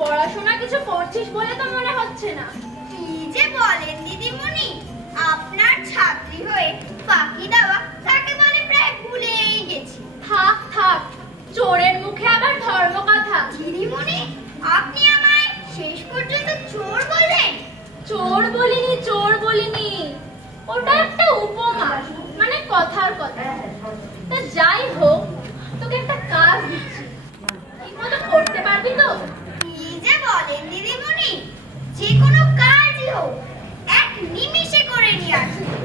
পড়াশোনা কিছু করছিস বলে তো মনে হচ্ছে না। কি যে বলেন দিদিমণি, আপনার ছাত্রী হয়ে ফাঁকি দেওয়া তাকে বলে প্রায় ভুলেই গেছি। থাক থাক, চোরের মুখে আবার ধর্মকথা। দিদিমণি, আপনি আমায় শেষ পর্যন্ত চোর বললেন? চোর বলিনি, চোর বলিনি, ওটা একটা উপমা, মানে কথার কথা। তা যাই হোক, তোকে একটা কাজ দিচ্ছি, ঠিক মতো করতে পারবি তো? কি যে বলেন দিদিমণি, যে কোনো কাজই হোক এক নিমিষে করে নিয়ে আসবো।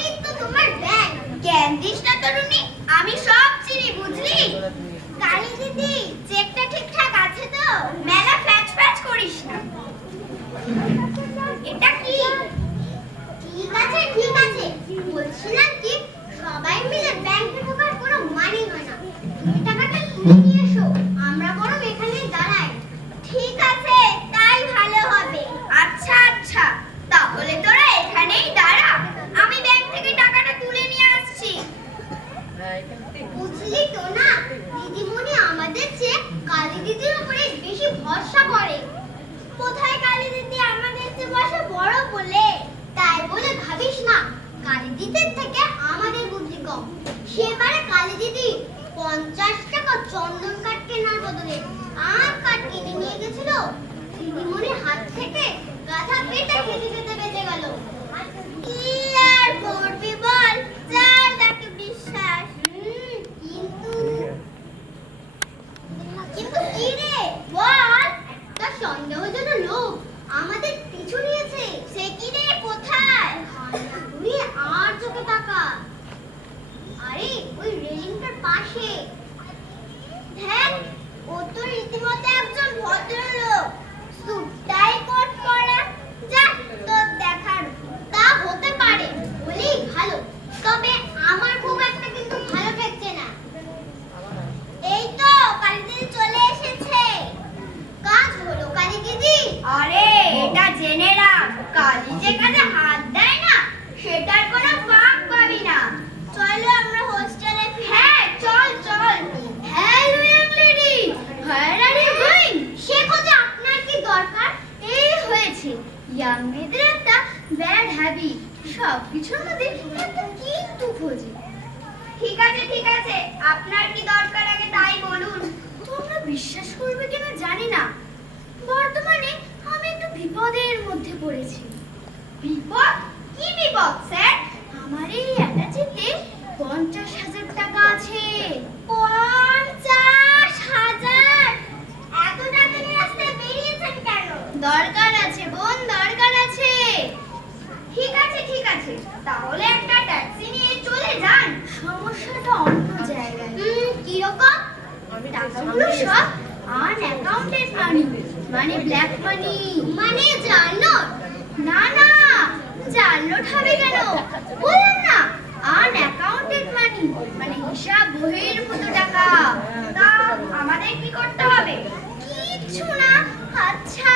এই তো তোমার ব্যাগ। জ্ঞান দিস না তরুণী, আমি সব চিনি বুঝলি। কালী দিদি, চেকটা ঠিকঠাক আছে তো? মেলা ফ্যাচ ফ্যাচ করিস না। এটা কি? ঠিক আছে ঠিক আছে, বলছিলাম কি সবাই মিলে ব্যাংকে ঢোকার কোনো মানে হয় না। তুমি টাকাটা তুলে নিয়ে এসো, আমরা বরং এখানেই দাঁড়াই। ঠিক আছে, তাই ভালো হবে। আচ্ছা আচ্ছা, তাহলে তোরা এখানেই দাঁড়া, আমি ব্যাংক থেকে টাকাটা তুলে নিয়ে আসছি। বুঝলি তো না, দিদিমণি আমাদের চেয়ে কালী দিদির উপরে বেশি ভরসা করে। কোথায় কালী দিদি আমাদের চেয়ে বয়সে বড় বলে? তাই বলে ভাবিস না কালী দিদির থেকে আমাদের বুদ্ধি কম। সেবারে কালী দিদি 50 টাকা চন্দন কাঠ কেনার বদলে আম কাঠ কিনে নিয়ে গেছিল। দিদিমণির হাত থেকে গাধা পেটে খেতে খেতে বেঁচে গেল। কি আর করবি বল, যার যাকে বিশ্বাস। কিন্তু কি রে বল, একটা সন্দেহজনক লোক আমাদের পিছু নিয়েছে। সে কি রে, কোথায়? তুই আর চোখে তাকা। আরে ওই রেলিংটার পাশে। হ্যাঁ, ও তো রীতিমতো একজন ভদ্রলোক, স্যুটটাই কোট পরা। যা, তোর দেখার তা হতে পারে বলেই ভালো, তবে আমার খুব একটা কিন্তু ভালো ঠেকছে না। এই তো কালী দিদি চলে এসেছে। কাজ হলো কালী দিদি? আরে এটা জেনে রাখ, কালী যে কাজে হাত দেয় না সেটার কোনো ফাঁক পাবি না। চলো আমরা হোস্টেলে ফিরি। হ্যাঁ চল চল। Hello young lady, where are you going? শেখো যে আপনার কি দরকার? এই হয়েছে, ইয়াং মেয়েদের একটা ব্যাড হ্যাবিট, সব কিছুর মধ্যে একটা কিন্তু খোঁজে। ঠিক আছে, আপনার কি দরকার আগে তাই বলুন। তোমরা বিশ্বাস করবে কিনা জানি না, বর্তমানে আমি একটু বিপদের মধ্যে পড়েছি। বিপদ? কি বিপদ স্যার? আমার এই অ্যাটাচিতে 50,000 টাকা আছে। 50,000? এত টাকা নিয়ে রাস্তায় বেরিয়েছেন কেন? দরকার আছে বোন, দরকার আছে। ঠিক আছে, তাহলে একটা ট্যাক্সি নিয়ে চলে যান। সমস্যাটা অন্য জায়গায়। কি রকম? টাকাগুলো সব আনঅ্যাকাউন্টেড মানি, মানে ব্ল্যাক মানি। মানে জাল নোট? না না, জাল নোট হবে কেন? বললাম না আনঅ্যাকাউন্টেড মানি, মানে হিসাব বহির্ভূত টাকা। তা আমাদের কি করতে হবে? কিচ্ছু না। আচ্ছা,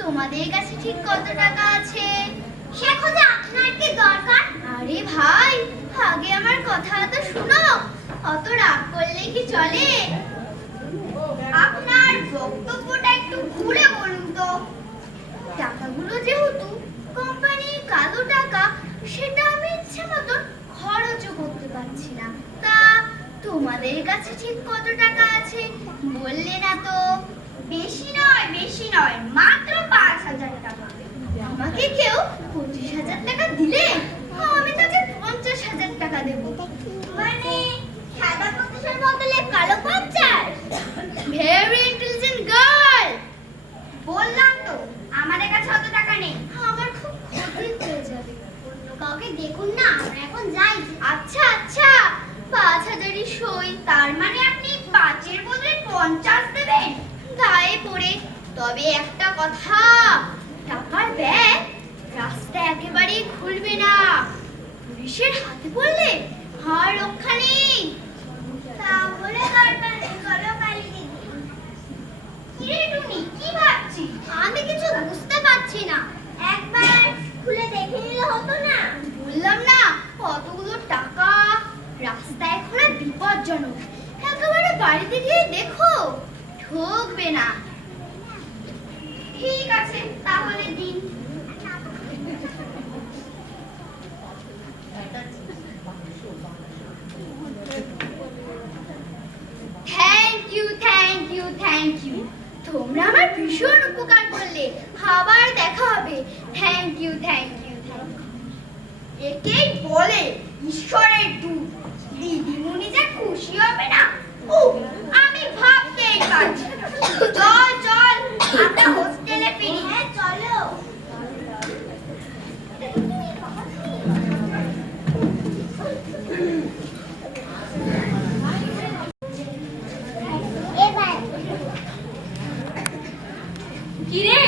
তোমাদের কাছে ঠিক কত টাকা আছে? শেখো যে আপনার কি দরকার? আরে ভাই, আগে আমার কথা তো শুনো, অত রাগ করলে কি চলে? আপনার বক্তব্যটা একটু ঘুরে বলুন তো। টাকাগুলো যেহেতু কোম্পানির কালো টাকা, সেটা আমি ইচ্ছে মতো খরচও করতে পারছি না। তা তোমাদের কাছে ঠিক কত টাকা আছে বললে না তো? বেশি নয়, মাত্র 5,000 টাকা। আমাকে কেউ 25,000 টাকা দিলে আমি তাকে 50,000 টাকা দেব। মানে সাদা 50-এর বদলে কালো 50? Very intelligent girl. বললাম তো আমাদের কাছে অত টাকা নেই। আমার খুব ক্ষতি হয়ে যাবে। অন্য কাউকে দেখুন না, আমরা এখন যাই। আচ্ছা 5,000ই সই। তার মানে আপনি 5-এর বদলে 50 দেবেন? গায়ে পড়ে। তবে একটা কথা, টাকার ব্যাগ রাস্তায় একেবারেই খুলবে না, পুলিশের হাতে পড়লে আর রক্ষা নেই। তাহলে দরকার নেই, চলো কালী দিদি। কিরে টুনি, কি ভাবছিস? আমি কিছু বুঝতে পারছি না, একবার খুলে দেখে নিলে হতো না? বললাম না, কতগুলো টাকা রাস্তায় খোলা বিপজ্জনক। একেবারে বাড়িতে গিয়ে দেখো, ঠকবে না। ঠিক আছে, তাহলে দিন। Thank you, thank you, thank you. তোমরা আমার ভীষণ উপকার করলে। আবার দেখা হবে। Thank you, thank you, thank you. একেই বলে ঈশ্বরের দূত। দিদিমণি যা খুশি হবে না, ও আমি ভাবতেই পারছি না। চল চল, আমরা হোস্টেলে ফিরি। হ্যাঁ চলো। কিরে,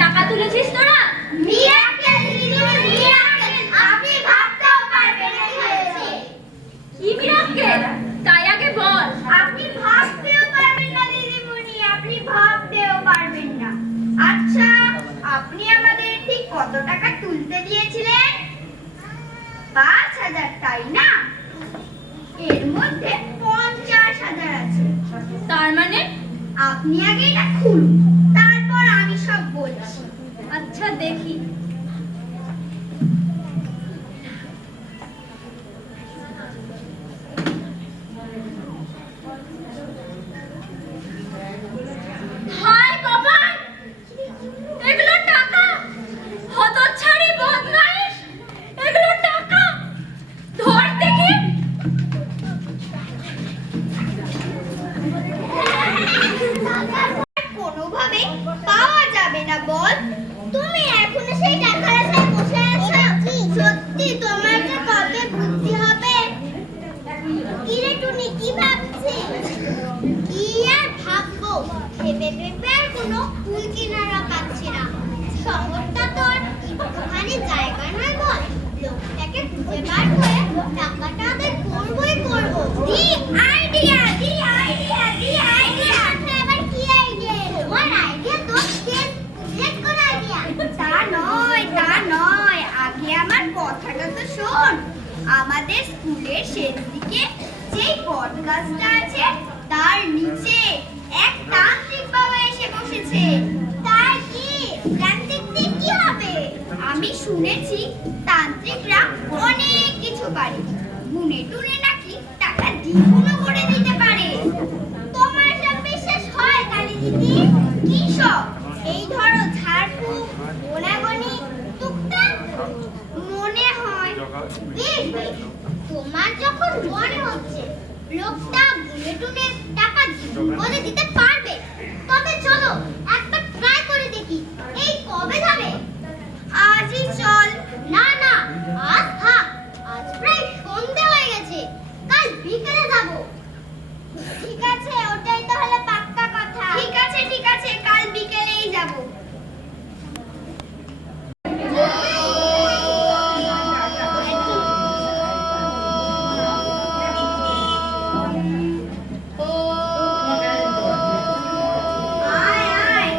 টাকা তুলেছিস তোরা? মিরাকেল দিদিমণি, মিরাকেল। আপনি ভাবতেও পারবেন না কি হয়েছে। কি মিরাক্কেল? তাই আগে বল। আপনি ভাবতেও পারবেন না দিদিমণি, আপনি ভাবতেও পারবেন না। আচ্ছা, আপনি আমাদের ঠিক কত টাকা তুলতে দিয়েছিলেন? 5,000, তাই না? এর মধ্যে 50,000 আছে। তার মানে? আপনি আগে এটা খুলুন, তারপর আমি সব বলছি। আচ্ছা দেখি। হায় কপাল! এগুলো টাকা! হতচ্ছাড়ি বদমাইশ! এগুলো টাকা! ধর দেখি। কোনোভাবে পাওয়া যাবে না বল। তুমি এখনো সেই টাকার আশায় বসে আছো? সত্যি তোমার যে কবে বুদ্ধি হবে। কিরে টুনি, কি ভাবছিস? কি আর ভাববো, ভেবে ভেবে আর কোনো কুল কিনারা পাচ্ছি না। শহরটা তোর ওখানে জায়গা নয় বল। লোকটাকে খুঁজে বার করে টাকাটা আদায় করবোই করবো। The idea, the idea, the idea. এবার কি আইডিয়া? তোমার আইডিয়া তো কেন উল্লেখ করা আইডিয়া। তা নয়, তা নয়, আগে আমার কথাটা তো শোন। আমাদের স্কুলের শেষ দিকে যেই পডকাস্টটা আছে তার নিচে এক তান্ত্রিক বাবা এসে বসেছে। তার কি? তান্ত্রিক দিয়ে কি হবে? আমি শুনেছি তান্ত্রিকরা অনেক কিছু পারে। গুনে টুনে নাকি টাকা দ্বিগুণও করে দিতে পারে। তোমার সব বিশ্বাস হয় কালী দিদি? কি সব? এই ধরো ঝাড়ফুঁক, গোনাগুনি, টুকটাক মনে হয়। বেশ বেশ, তোমার যখন মনে হচ্ছে লোকটা গুনে টুনে টাকা দ্বিগুণ করে দিতে পারবে, তবে চলো একবার ট্রাই করে দেখি। এই কবে যাবে? আজই চল। না না, আজ থাক, আজ প্রায় সন্ধে হয়ে গেছে। কাল বিকেলে যাব। ঠিক আছে, ওটাই তাহলে পাক্কা কথা। ঠিক আছে, ঠিক আছে, কাল বিকেলেই যাব। আয় আয়।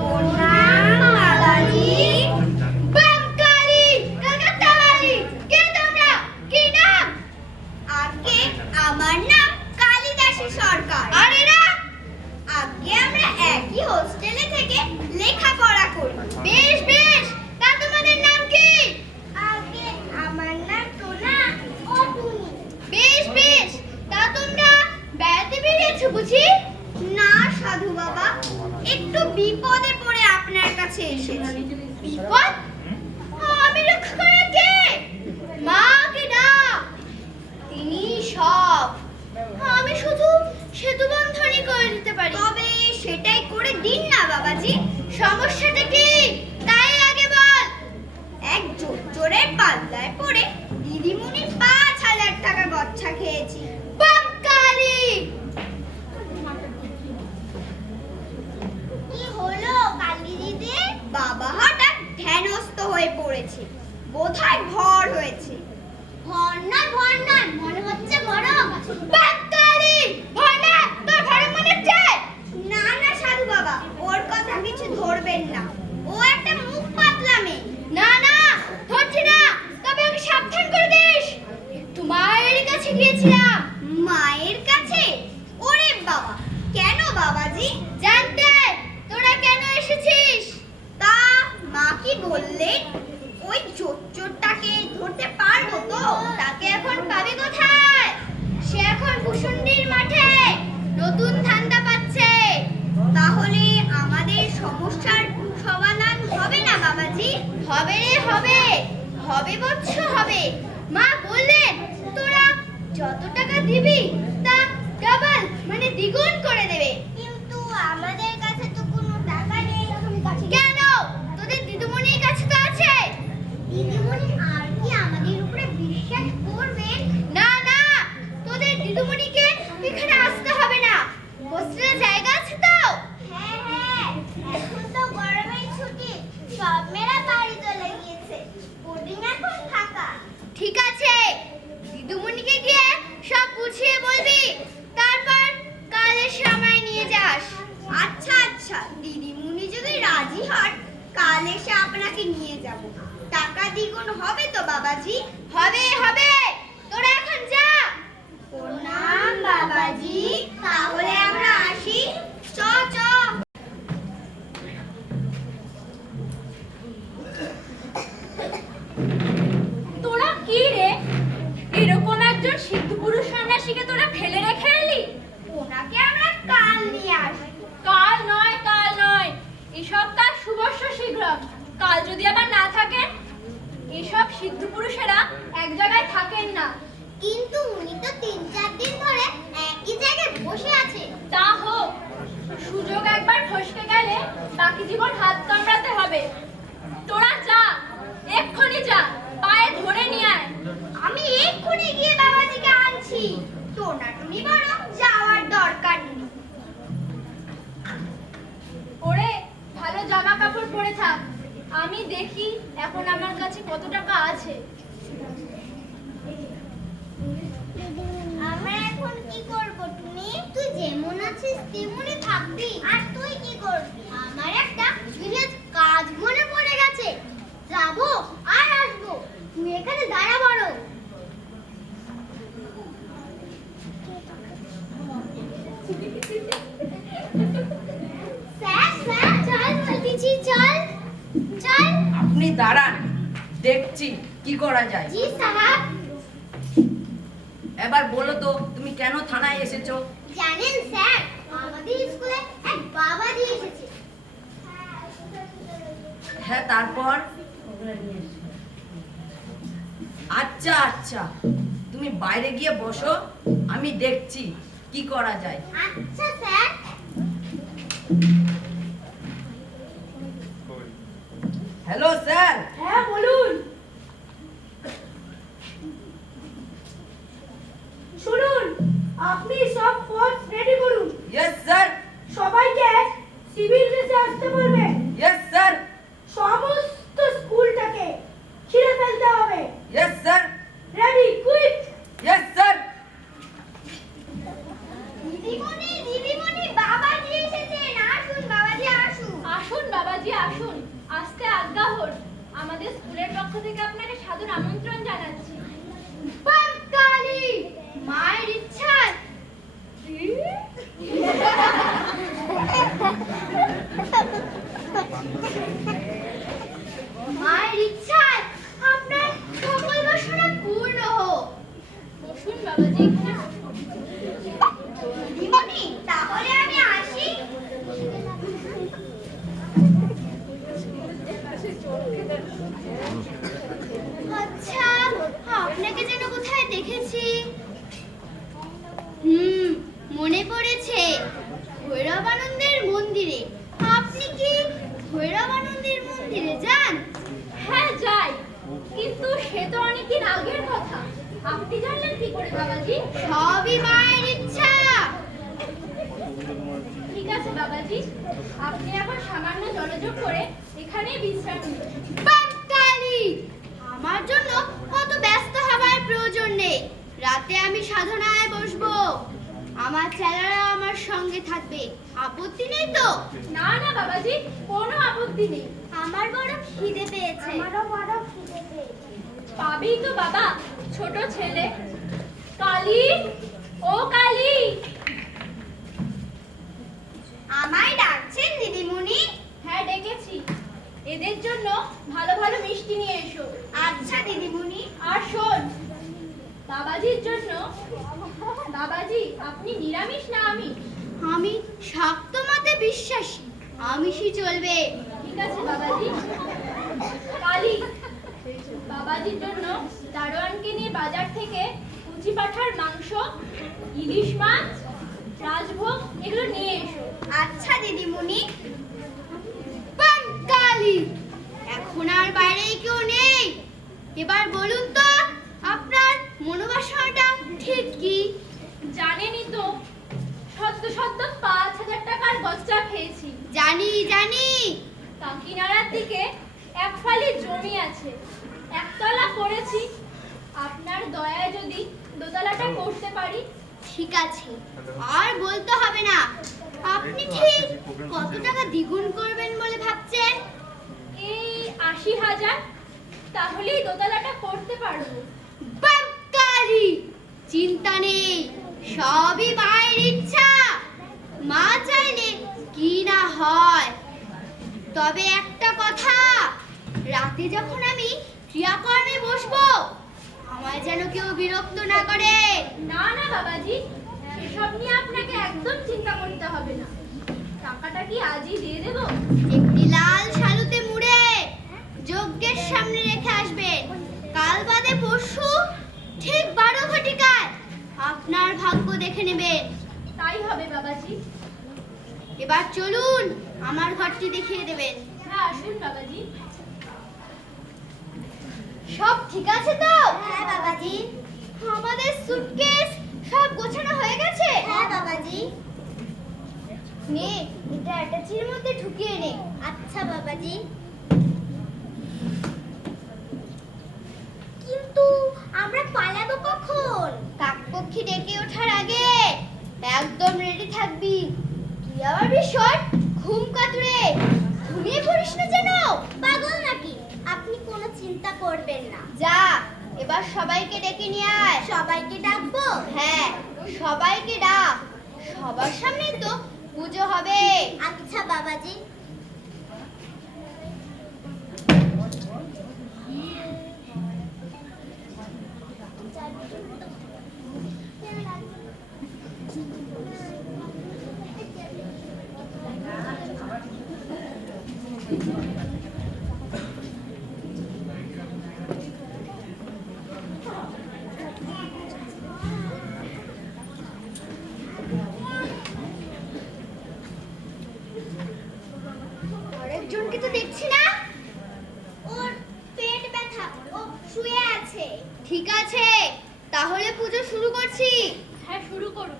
প্রণাম বাবাজি। বাঙালি, কলকাতা বাড়ি। কে তোমরা? কি নাম? আগে আমার নাম কালিদাসী সরকার। আরে না, আগে আমরা একই হোস্টেলে থেকে লেখাপড়া করি। বেশ বেশ, তা তোমাদের নাম কি? আগে আমার নাম টোনা ও টুনি। বেশ বেশ, তা তোমরা বেড়াতে বেরিয়েছো বুঝি? না সাধু বাবা, একটু বিপদে পড়ে আপনার কাছে এসেছি। বিপদ? আমি রক্ষা করার কে? মা কি না? তিনি সব। আমি শুধু সেতু বন্ধনই করে দিতে পারি। তবে সেটাই করে দিন না বাবাজি। সমস্যাটা কি তাই আগে বল। এক জোরের পাল্লায় পড়ে দিদিমণির 5,000 টাকা গচ্ছা খেয়েছি। বাঙালি! কি হলো কালী দিদি? বাবা হঠাৎ ধ্যানস্থ হয়ে পড়েছে। বোধহয় ভর হয়েছে। ভর নয়, মনে হচ্ছে গরম। বাঙালি! ভর না, তোর গরম মনে হচ্ছে? না না সাধু বাবা, ওর কথা কিছু ধরবেন না। ও একটা মুখ পাতলা মেয়ে। না না, ধরছি না, তবে ওকে সাবধান করে দিস। একটু মায়ের কাছে গিয়েছি কেন বাবাজি? জানতে তোরা কেন এসেছিস? তা মা কি বললেন? ওই চোরটাকে ধরতে পারবো তো? তাকে এখন পাবে কোথায়? সে এখন ভূষণ্ডির মাঠে নতুন ধান্দা পাচ্ছে। তাহলে আমাদের সমস্যার সমাধান হবে না বাবাজি? হবে রে হবে, হবে বৎস হবে। মা বললেন তোরা যত টাকা দিবি তা ডাবল মানে দ্বিগুণ করে দেবে। কিন্তু আমাদের কাছে তো কোনো টাকা নেই। কেন? তোদের দিদিমণির কাছে তো আছে। দিদিমণি আর কি আমাদের উপরে বিশ্বাস করবে? না না, তোদের দিদিমণিকে এখানে আসতে হবে না। হোস্টেলে জায়গা আছে তো? হ্যাঁ হ্যাঁ, এখন তো গরমের ছুটি, সব মেয়েরা বাড়ি চলে গিয়েছে, বোর্ডিং এখন ফাঁকা। ঠিক আছে, দিদিমণিকে গিয়ে সব বুঝিয়ে বলবি, তারপর কাল এসে আমায় নিয়ে যাস। আচ্ছা আচ্ছা, দিদিমণি যদি রাজি হন কাল এসে আপনাকে নিয়ে যাব। টাকা দ্বিগুণ হবে তো বাবাজি? হবে হবে, তোরা এখন যা। প্রণাম বাবাজি, তাহলে আমরা আসি। চ চ। তোরা কি রে, এরকম একজন সিদ্ধ পুরুষ সন্ন্যাসীকে তোরা ফেলে রেখে এলি? ওনাকে আমরা কাল নিয়ে আসবো। কাল নয় কাল নয়, এসব কাজ শুভস্য শীঘ্রম। কাল যদি আবার না থাকেন? এসব সিদ্ধ পুরুষেরা এক জায়গায় থাকেন না। কিন্তু উনি তো 3-4 দিন ধরে একই জায়গায় বসে আছে। তা হোক, সুযোগ একবার ফসকে গেলে বাকি জীবন হাত কামড়াতে হবে। তোরা যা, এক্ষুনি যা, পায়ে ধরে নিয়ে আয়। আমি এক্ষুনি গিয়ে বাবাজিকে আনছি। টোনাটুনি বরং যাওয়ার দরকার নেই। ওরে, ভালো জামা কাপড় পরে থাক, আমি দেখি এখন আমার কাছে কত টাকা আছে। আমরা এখন কি করব টুনি? তুই যেমন আছিস তেমনই থাকবি। আর তুই কি করবি? আমার একটা বিশেষ কাজ মনে পড়ে গেছে, যাবো আর আসবো। তুই এখানে দাঁড়া বড়। স্যার স্যার চল বলতেছি, চল চল। আপনি দাঁড়ান, দেখছি কি করা যায়। জি সাহেব। এবার বলো তো তুমি কেন থানায় এসেছো? জানেন স্যার, আমাদের স্কুলে এক বাবাজি এসেছে। হ্যাঁ, তারপর? আচ্ছা আচ্ছা, তুমি বাইরে গিয়ে বসো, আমি দেখছি কি করা যায়। আচ্ছা স্যার। Hello sir. হ্যাঁ বলুন। শুনুন, আপনি সব ফোর্স রেডি করুন। Yes sir. সবাইকে সিভিল ড্রেসে আসতে বলবেন। Yes sir. সমস্ত স্কুলটাকে ছিঁড়ে ফেলতে হবে। Yes sir. Ready, quick. Yes sir. দিদিমণি বাবাজি এসেছেন। আসুন বাবাজি আসুন। আসুন বাবাজি আসুন, আসতে আজ্ঞা হোক। আমাদের স্কুলের পক্ষ থেকে আপনাকে সাদর আমন্ত্রণ জানাচ্ছি। বাঙালি মায়ের ইচ্ছায়। মায়ের ইচ্ছায় আপনার সকল বাসনা পূর্ণ হোক। বসুন বাবাজি, এখানে বসুন। দিদিমণি, তাহলে আমি আসি। আচ্ছা, আপনাকে যেন কোথায় দেখেছি। মনে পড়েছে, ভৈরবানন্দের মন্দিরে। আপনি কি ভৈরবানন্দের মন্দিরে যান? হ্যাঁ যাই, কিন্তু সে তো অনেকদিন আগের কথা। আপনি জানলেন কি করে বাবাজি? সবই মায়ের ইচ্ছা। ঠিক আছে বাবাজি, আপনি এখন সামান্য জলযোগ করে এখানেই বিশ্রাম নিন। বাঙালি, আমার জন্য অত ব্যস্ত হবার প্রয়োজন নেই। রাতে আমি সাধনায় বসবো, আমার ছেলেরা আমার সঙ্গে থাকবে। আপত্তি নেই তো? না না বাবাজি, কোনো আপত্তি নেই। আমার বড় খিদে পেয়েছে। আমারও বড় খিদে পেয়েছে। পাবি তো বাবা, ছোট ছেলে। কালী, ও কালী। আপনি নিরামিষ না আমিষ? আমি শাক্ত মতে বিশ্বাসী, আমিষই চলবে। ঠিক আছে বাবাজি। কালী, বাবাজির জন্য দারোয়ানকে নিয়ে বাজার থেকে কুচি পাঁঠার মাংস, ইলিশ মাছ, রাজভোগ এগুলো নিয়ে এসো। আচ্ছা দিদিমণি। বাঙালি, এখন আর বাইরে কেউ নেই। এবার বলুন তো আপনার মনোবাসনাটা ঠিক কি? জানেনই তো, সদ্য সদ্য 5,000 টাকার গচ্চা খেয়েছি। জানি জানি। কাকিনাড়ার দিকে এক ফালি জমি আছে, একতলা করেছি। আপনার দয়ায় যদি দোতলাটা করতে পারি। ঠিক আছে, আর বলতে হবে না। আপনি ঠিক কত টাকা দ্বিগুণ করবেন বলে ভাবছেন? এই 80,000, তাহলেই দোতলাটা করতে পারবো। বাঙালি, চিন্তা নেই, সবই মায়ের ইচ্ছা। মা চাইলে কি না হয়। তবে একটা কথা, রাতে যখন আমি ক্রিয়াকর্মে বসবো, আমায় যেন কেউ বিরক্ত না করে। না না বাবাজি, সেসব নিয়ে আপনাকে একদম চিন্তা করতে হবে না। টাকাটা কি আজই দিয়ে দেবো? একটি লাল শালুতে মুড়ে যজ্ঞের সামনে রেখে আসবেন। কাল বাদে পরশু ঠিক 12 ঘটিকায় আপনার ভাগ্য দেখে নেবেন। তাই হবে বাবাজি। এবার চলুন, আমার ঘরটি দেখিয়ে দেবেন। হ্যাঁ আসুন বাবাজি। সব ঠিক আছে তো? হ্যাঁ বাবাজি। আমাদের সুটকেস সব গোছানো হয়ে গেছে? হ্যাঁ বাবাজি। নে, এটা অ্যাটাচির মধ্যে ঢুকিয়ে নে। আচ্ছা বাবাজি। কিন্তু আমরা পালাবো কখন? কাকপক্ষী ডেকে ওঠার আগে একদম রেডি থাকবি। কি আবার বিষয়, ঘুম কাতুরে ঘুমিয়ে পড়িস না যেন। পাগল নাকি? আপনি কোনো চিন্তা করবেন না। যা, এবার সবাইকে ডেকে নিয়ে আয়। সবাইকে ডাকবো? হ্যাঁ, সবাইকে ডাক। সবার সামনে তো পুজো হবে। আচ্ছা বাবাজি। আরেকজনকে তো দেখছি না। ওর পেট ব্যথা, ও শুয়ে আছে। ঠিক আছে, তাহলে পুজো শুরু করছি। হ্যাঁ শুরু করুন।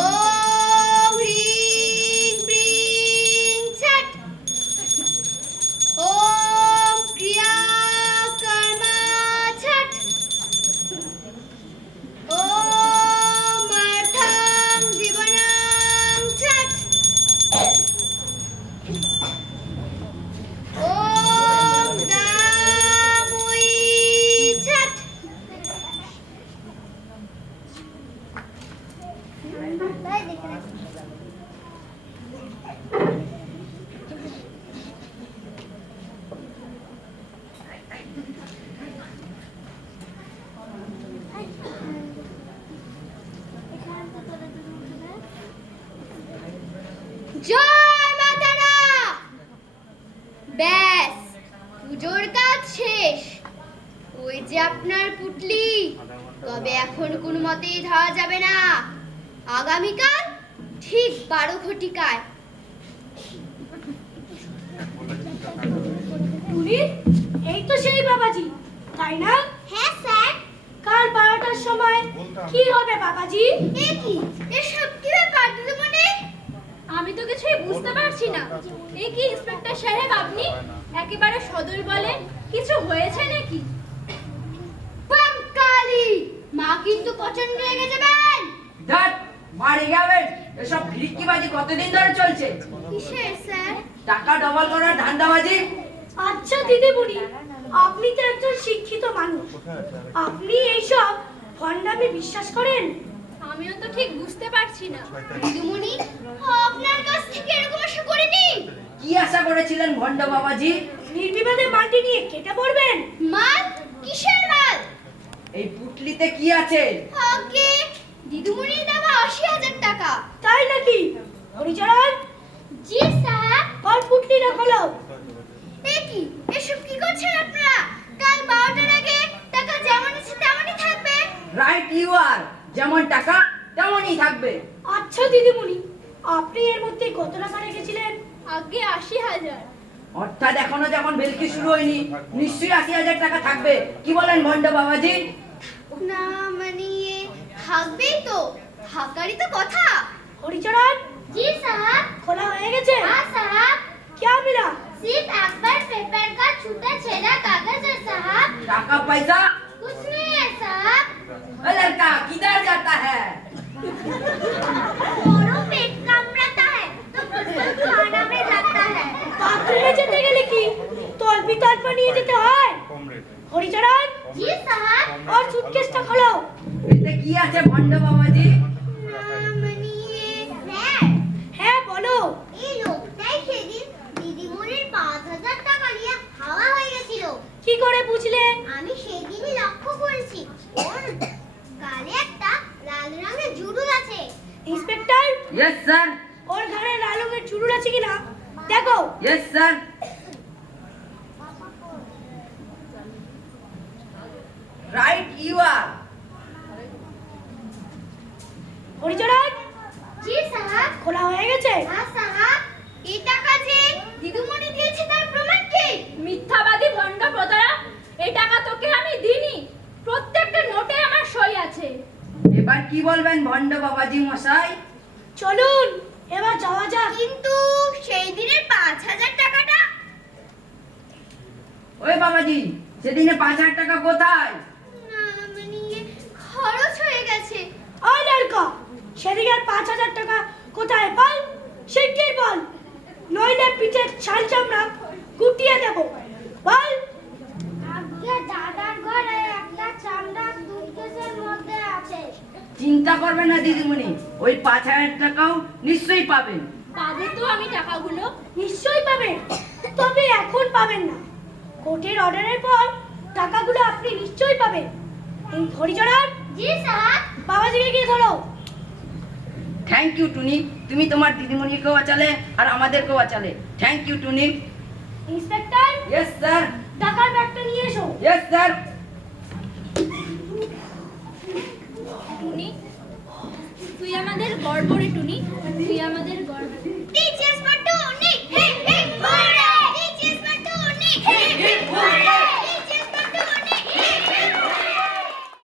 ওম হ্রিং প্রিং ছট। ওম ক্রিয়া কর্মা ছট। ওম অর্থং জীবনং ছট। ওম গামুই ছট। জয় মা তারা। ব্যাস, পুজোর কাজ শেষ। ওই যে আপনার পুটলি, তবে এখন কোনো মতেই ধরা যাবে না। আগামীকাল ঠিক 12 ঘটিকায়। টুনি, এই তো সেই বাবাজি, তাই না? হ্যাঁ স্যার। কাল 12টার সময় কি হবে বাবাজি? এ কি, এসব কি ব্যাপার দিদিমণি? আমি তো কিছুই বুঝতে পারছি না। এই কি ইন্সপেক্টর সাহেব, আপনি একেবারে সদল বলে কিছু হয়েছে নাকি? বাঙালি, মা কিন্তু প্রচন্ড রেগে যাবেন। ধ্যাৎ, মারি যাবেন। এসব ফিরকিবাজি কতদিন ধরে চলছে? কিসের স্যার? টাকা ডবল করার ধান্দাবাজি। আচ্ছা দিদিমণি, আপনি তো একজন শিক্ষিত মানুষ, আপনি এইসব ভণ্ডামি বিশ্বাস করেন? আমিও তো ঠিক বুঝতে পারছি না। দিদিমণি, আপনার কাছ থেকে এরকম করেছিলেন ভণ্ড বাবাজি? নির্বিবাদে মাটি নিয়ে কেটে পড়বেন। মাল? কিসের মাল? এই পুটলিতে কি আছে? আগে দিদিমণির দেওয়া ৮০,০০০ টাকা। তাই নাকি? হরিচরণ, জি স্যার। ওর পুটলিটা খোলো। এ কি, এসব কি করছেন আপনারা? কাল ১২টার আগে টাকা যেমন আছে তেমনই থাকবে। রাইট ইউ আর, যেমন টাকা তেমনই থাকবে। আচ্ছা দিদিমণি, আপনি এর মধ্যে কত টাকা রেখেছিলেন? আগে ৮০,০০০। অর্থাৎ এখনো যখন ভেলকি শুরু হয়নি, নিশ্চয়ই ৮০,০০০ টাকা থাকবে। কি বলেন ভণ্ড বাবাজি? না মানে থাকবেই তো, থাকারই তো কথা। হরিচরণ, जी साहब। খোলা হয়ে গেছে? हाँ साहब। क्या मिला? सिर्फ अखबार पेपर का छूटा छेड़ा कागज है साहब। টাকা পয়সা? कुछ नहीं है साहब। ए लड़का किधर जाता है? औरों पेट कामड़ाता है तो बिल्कुल खाना में लगता है। বাথরুমে যেতে গেলে কি তলপি তলপা নিয়ে যেতে হয়? হরিচরণ, जी साहब। ওর সুটকেসটা খোলো। এতে কি আছে ভণ্ড বাবাজি? স্যার, হ্যাঁ বলো। এই লোকটাই সেদিন দিদিমণির ৫,০০০ টাকা নিয়ে হাওয়া হয়ে গেছিল। কি করে বুঝলে? আমি সেদিনই লক্ষ্য করেছি ওর গালে একটা লাল রঙের জুড়ুল আছে। Inspector, yes sir. ওর ঘাড়ে লাল রঙের চুড়ুল আছে কিনা দেখো। Yes sir. Right you are. Haricharan, ji সাহেব। খোলা হয়ে গেছে? হ্যাঁ সাহেব। এই টাকা যে দিদিমণি দিয়েছে তার প্রমাণ কি? মিথ্যাবাদী ভণ্ড প্রতারক, এই টাকা তোকে আমি দিইনি। প্রত্যেকটা নোটে আমার সই আছে। এবার কি বলবেন ভণ্ড বাবাজি মশাই? চলুন এবার যাওয়া যাক। কিন্তু সেই দিনের ৫,০০০ টাকাটা? ওই বাবাজি, সেদিনে ৫,০০০ টাকা কোথায়? না মানে খরচ হয়ে গেছে। ওই লড়কা, সেদিকের ৫,০০০ টাকা কোথায় বল? শিগগির বল, নইলে পিঠের ছাল চামড়া গুটিয়ে দেব। বল। আজকে দাদার ঘরে একটা চামড়া সুটকেসের মধ্যে আছে। চিন্তা করবেন না দিদিমণি, ওই ৫,০০০ টাকাও নিশ্চয়ই পাবেন। পাবো তো আমি টাকাগুলো। নিশ্চয়ই পাবেন, তবে এখন পাবেন না। কোর্টের অর্ডারের পর টাকাগুলো আপনি নিশ্চয়ই পাবেন। এই হরিচরণ, জি সাহেব। বাবাজিকে গিয়ে ধরো। থ্যাংক ইউ টুনি, তুমি তোমার দিদিমণিকেও বাঁচালে আর আমাদেরকেও বাঁচালে। Thank you Tuni. Inspector, yes sir. টাকার ব্যাগটা নিয়ে এসো। Yes sir. টুনি, তুই আমাদের গর্ব রে টুনি, তুই আমাদের